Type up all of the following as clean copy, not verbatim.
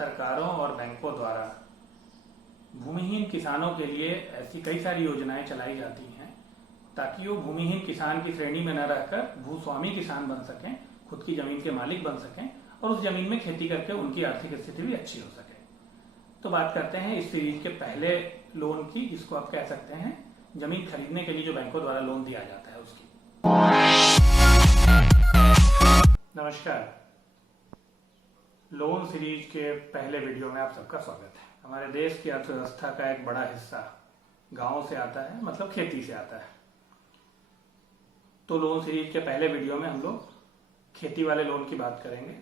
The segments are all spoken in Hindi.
सरकारों और बैंकों द्वारा भूमिहीन किसानों के लिए ऐसी कई सारी योजनाएं चलाई जाती हैं ताकि वो भूमिहीन किसान की श्रेणी में न रहकर भूस्वामी किसान बन सकें, खुद की जमीन के मालिक बन सकें और उस जमीन में खेती करके उनकी आर्थिक स्थिति भी अच्छी हो सके। तो बात करते हैं इस सीरीज के पहले लोन की, जिसको आप कह सकते हैं जमीन खरीदने के लिए जो बैंकों द्वारा लोन दिया जाता है उसकी। नमस्कार, लोन सीरीज के पहले वीडियो में आप सबका स्वागत है। हमारे देश की अर्थव्यवस्था का एक बड़ा हिस्सा गांवों से आता है, मतलब खेती से आता है। तो लोन सीरीज के पहले वीडियो में हम लोग खेती वाले लोन की बात करेंगे।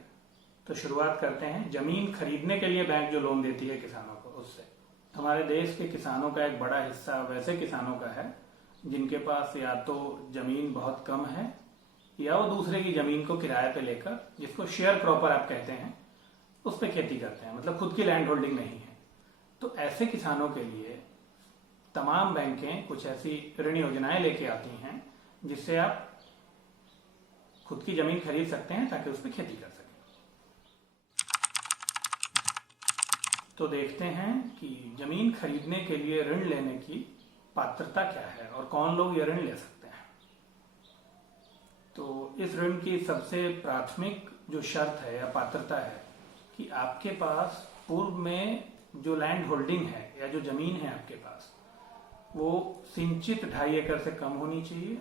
तो शुरुआत करते हैं जमीन खरीदने के लिए बैंक जो लोन देती है किसानों को, उससे। हमारे देश के किसानों का एक बड़ा हिस्सा वैसे किसानों का है जिनके पास या तो जमीन बहुत कम है या वो दूसरे की जमीन को किराए पे लेकर, जिसको शेयर क्रॉपर आप कहते हैं, उस पर खेती करते हैं, मतलब खुद की लैंड होल्डिंग नहीं है। तो ऐसे किसानों के लिए तमाम बैंकें कुछ ऐसी ऋण योजनाएं लेके आती हैं जिससे आप खुद की जमीन खरीद सकते हैं ताकि उस पर खेती कर सकें। तो देखते हैं कि जमीन खरीदने के लिए ऋण लेने की पात्रता क्या है और कौन लोग ये ऋण ले सकते हैं। तो इस ऋण की सबसे प्राथमिक जो शर्त है या पात्रता है कि आपके पास पूर्व में जो लैंड होल्डिंग है या जो जमीन है आपके पास, वो सिंचित 2.5 एकड़ से कम होनी चाहिए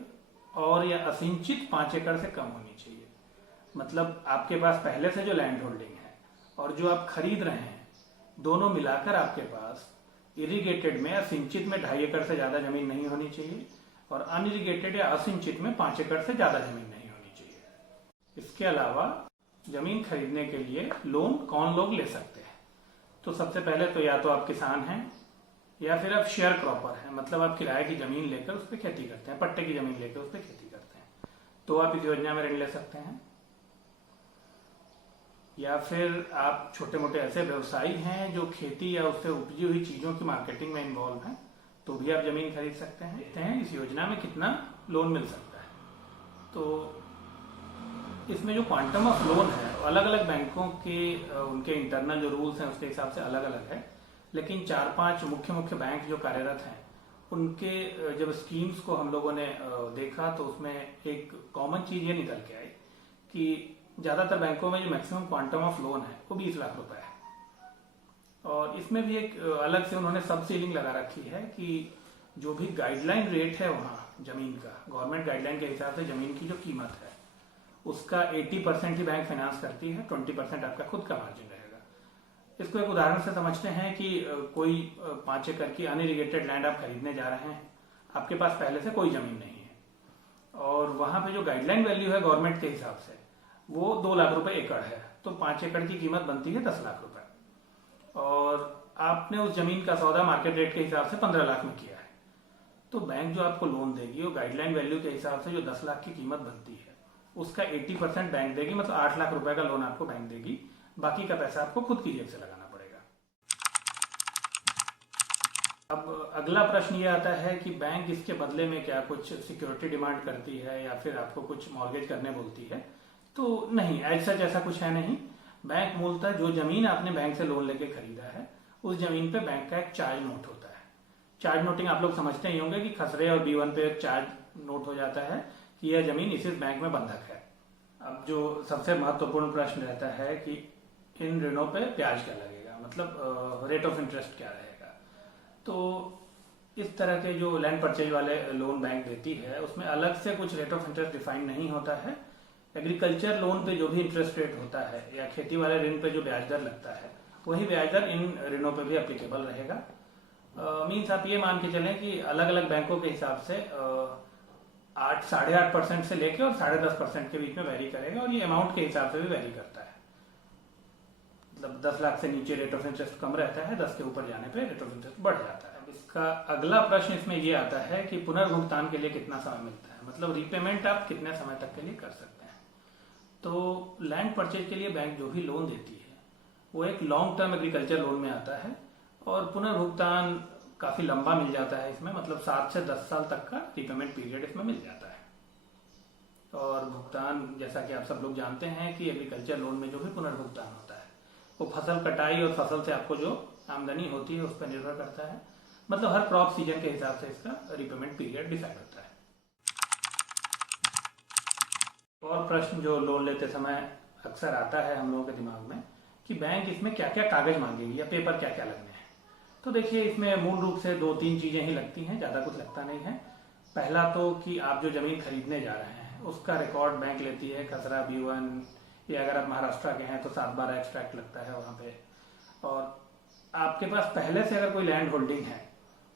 और या असिंचित 5 एकड़ से कम होनी चाहिए। मतलब आपके पास पहले से जो लैंड होल्डिंग है और जो आप खरीद रहे हैं, दोनों मिलाकर आपके पास इरिगेटेड में या सिंचित में 2.5 एकड़ से ज्यादा जमीन नहीं होनी चाहिए और अनइरिगेटेड या असिंचित में 5 एकड़ से ज्यादा जमीन नहीं होनी चाहिए। इसके अलावा जमीन खरीदने के लिए लोन कौन लोग ले सकते हैं। तो सबसे पहले तो या तो आप किसान हैं या फिर आप शेयर क्रॉपर हैं, मतलब आप किराए की जमीन लेकर उस पर खेती करते हैं, पट्टे की जमीन लेकर उस पर खेती करते हैं, तो आप इस योजना में ऋण ले सकते हैं। या फिर आप छोटे मोटे ऐसे व्यवसायी हैं जो खेती या उससे उपजी हुई चीजों की मार्केटिंग में इन्वॉल्व हैं, तो भी आप जमीन खरीद सकते हैं। देखते हैं इस योजना में कितना लोन मिल सकता है। तो इसमें जो क्वांटम ऑफ लोन है अलग अलग बैंकों के उनके इंटरनल जो रूल्स हैं उसके हिसाब से अलग अलग है, लेकिन 4-5 मुख्य बैंक जो कार्यरत हैं उनके जब स्कीम्स को हम लोगों ने देखा तो उसमें एक कॉमन चीज ये निकल के आई कि ज्यादातर बैंकों में जो मैक्सिमम क्वांटम ऑफ लोन है वो 20 लाख रुपए है। और इसमें भी एक अलग से उन्होंने सब सीलिंग लगा रखी है कि जो भी गाइडलाइन रेट है वहां जमीन का, गवर्नमेंट गाइडलाइन के हिसाब से जमीन की जो कीमत है उसका 80% ही बैंक फाइनेंस करती है, 20% आपका खुद का मार्जिन रहेगा। इसको एक उदाहरण से समझते हैं कि कोई 5 एकड़ की अनइरिगेटेड लैंड आप खरीदने जा रहे हैं, आपके पास पहले से कोई जमीन नहीं है और वहां पे जो गाइडलाइन वैल्यू है गवर्नमेंट के हिसाब से वो 2 लाख रुपए एकड़ है, तो 5 एकड़ की कीमत बनती है 10 लाख रुपए और आपने उस जमीन का सौदा मार्केट रेट के हिसाब से 15 लाख में किया है। तो बैंक जो आपको लोन देगी वो गाइडलाइन वैल्यू के हिसाब से जो 10 लाख की कीमत बनती है उसका 80% बैंक देगी, मतलब 8 लाख रुपए का लोन आपको बैंक देगी, बाकी का पैसा आपको खुद की जेब से लगाना पड़ेगा। अब अगला प्रश्न ये आता है कि बैंक इसके बदले में क्या कुछ सिक्योरिटी डिमांड करती है या फिर आपको कुछ मॉर्गेज करने बोलती है। तो नहीं, ऐसा कुछ है नहीं। बैंक मूलतः जो जमीन आपने बैंक से लोन लेके खरीदा है उस जमीन पे बैंक का एक चार्ज नोट होता है। चार्ज नोटिंग आप लोग समझते ही होंगे कि खसरे और B1 पे एक चार्ज नोट हो जाता है कि यह जमीन इसी बैंक में बंधक है। अब जो सबसे महत्वपूर्ण प्रश्न रहता है कि इन ऋणों पे ब्याज क्या लगेगा, मतलब रेट ऑफ इंटरेस्ट क्या रहेगा। तो इस तरह के जो लैंड परचेज वाले लोन बैंक देती है उसमें अलग से कुछ रेट ऑफ इंटरेस्ट डिफाइन नहीं होता है। एग्रीकल्चर लोन पे जो भी इंटरेस्ट रेट होता है या खेती वाले ऋण पे जो ब्याज दर लगता है वही ब्याज दर इन ऋणों पे भी एप्लीकेबल रहेगा। मीन्स आप ये मान के चलें कि अलग अलग बैंकों के हिसाब से 8-8.5% से लेके और 10.5% के बीच में वेरी करेगा और ये अमाउंट के हिसाब से भी वेरी करता है। मतलब 10 लाख से नीचे रेट ऑफ इंटरेस्ट कम रहता है, 10 के ऊपर जाने पे रेट ऑफ इंटरेस्ट बढ़ जाता है। इसका अगला प्रश्न इसमें ये आता है कि पुनर्भुगतान के लिए कितना समय मिलता है, मतलब रीपेमेंट आप कितने समय तक के लिए कर सकते हैं। तो लैंड परचेज के लिए बैंक जो भी लोन देती है वो एक लॉन्ग टर्म एग्रीकल्चर लोन में आता है और पुनर्भुगतान काफी लंबा मिल जाता है इसमें, मतलब 7 से 10 साल तक का रीपेमेंट पीरियड इसमें मिल जाता है। और भुगतान जैसा कि आप सब लोग जानते हैं कि एग्रीकल्चर लोन में जो भी पुनर्भुगतान होता है वो फसल कटाई और फसल से आपको जो आमदनी होती है उस पर निर्भर करता है। मतलब हर क्रॉप सीजन के हिसाब से इसका रिपेमेंट पीरियड डिसाइड होता है। और प्रश्न जो लोन लेते समय अक्सर आता है हम लोगों के दिमाग में कि बैंक इसमें क्या क्या कागज मांगेगी या पेपर क्या क्या लगने हैं। तो देखिए, इसमें मूल रूप से 2-3 चीजें ही लगती हैं, ज्यादा कुछ लगता नहीं है। पहला तो कि आप जो जमीन खरीदने जा रहे हैं उसका रिकॉर्ड बैंक लेती है, खसरा B1, या अगर आप महाराष्ट्र के हैं तो 7/12 एक्सट्रैक्ट लगता है वहां पे। और आपके पास पहले से अगर कोई लैंड होल्डिंग है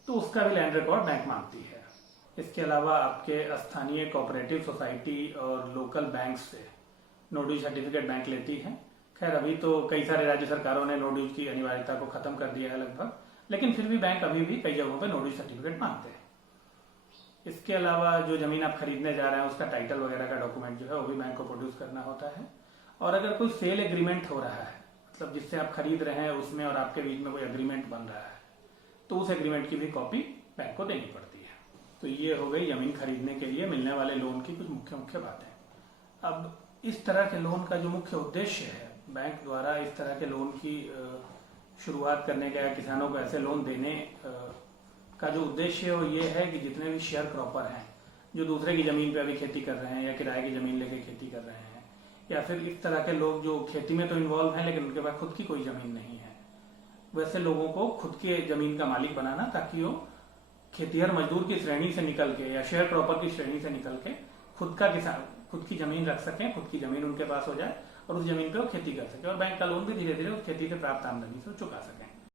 तो उसका भी लैंड रिकॉर्ड बैंक मांगती है। इसके अलावा आपके स्थानीय कोऑपरेटिव सोसाइटी और लोकल बैंक से नो ड्यूज सर्टिफिकेट बैंक लेती है। खैर, अभी तो कई सारे राज्य सरकारों ने नो ड्यूज की अनिवार्यता को खत्म कर दिया है लगभग, लेकिन फिर भी बैंक अभी भी कई जगहों पे नो ड्यूज सर्टिफिकेट मांगते हैं। इसके अलावा जो जमीन आप खरीदने जा रहे हैं उसका टाइटल वगैरह का डॉक्यूमेंट जो है वो भी बैंक को प्रोड्यूस करना होता है। और अगर कोई सेल एग्रीमेंट हो रहा है, मतलब जिससे आप खरीद रहे हैं उसमें और आपके बीच में कोई एग्रीमेंट बन रहा है, तो उस एग्रीमेंट की भी कॉपी बैंक को देनी पड़ती है। तो ये हो गई जमीन खरीदने के लिए मिलने वाले लोन की कुछ मुख्य मुख्य बातें। अब इस तरह के लोन का जो मुख्य उद्देश्य है बैंक द्वारा इस तरह के लोन की शुरुआत करने का या किसानों को ऐसे लोन देने का जो उद्देश्य है वो ये है कि जितने भी शेयर क्रॉपर हैं जो दूसरे की जमीन पे अभी खेती कर रहे हैं या किराए की जमीन लेके खेती कर रहे हैं, या फिर इस तरह के लोग जो खेती में तो इन्वॉल्व हैं लेकिन उनके पास खुद की कोई जमीन नहीं है, वैसे लोगों को खुद की जमीन का मालिक बनाना, ताकि वो खेतीहर मजदूर की श्रेणी से निकल के या शेयर क्रॉपर की श्रेणी से निकल के खुद की जमीन रख सकें, खुद की जमीन उनके पास हो जाए और उस जमीन पे वो खेती कर सके और बैंक का लोन भी धीरे धीरे उस खेती से प्राप्त आमदनी से चुका सकें।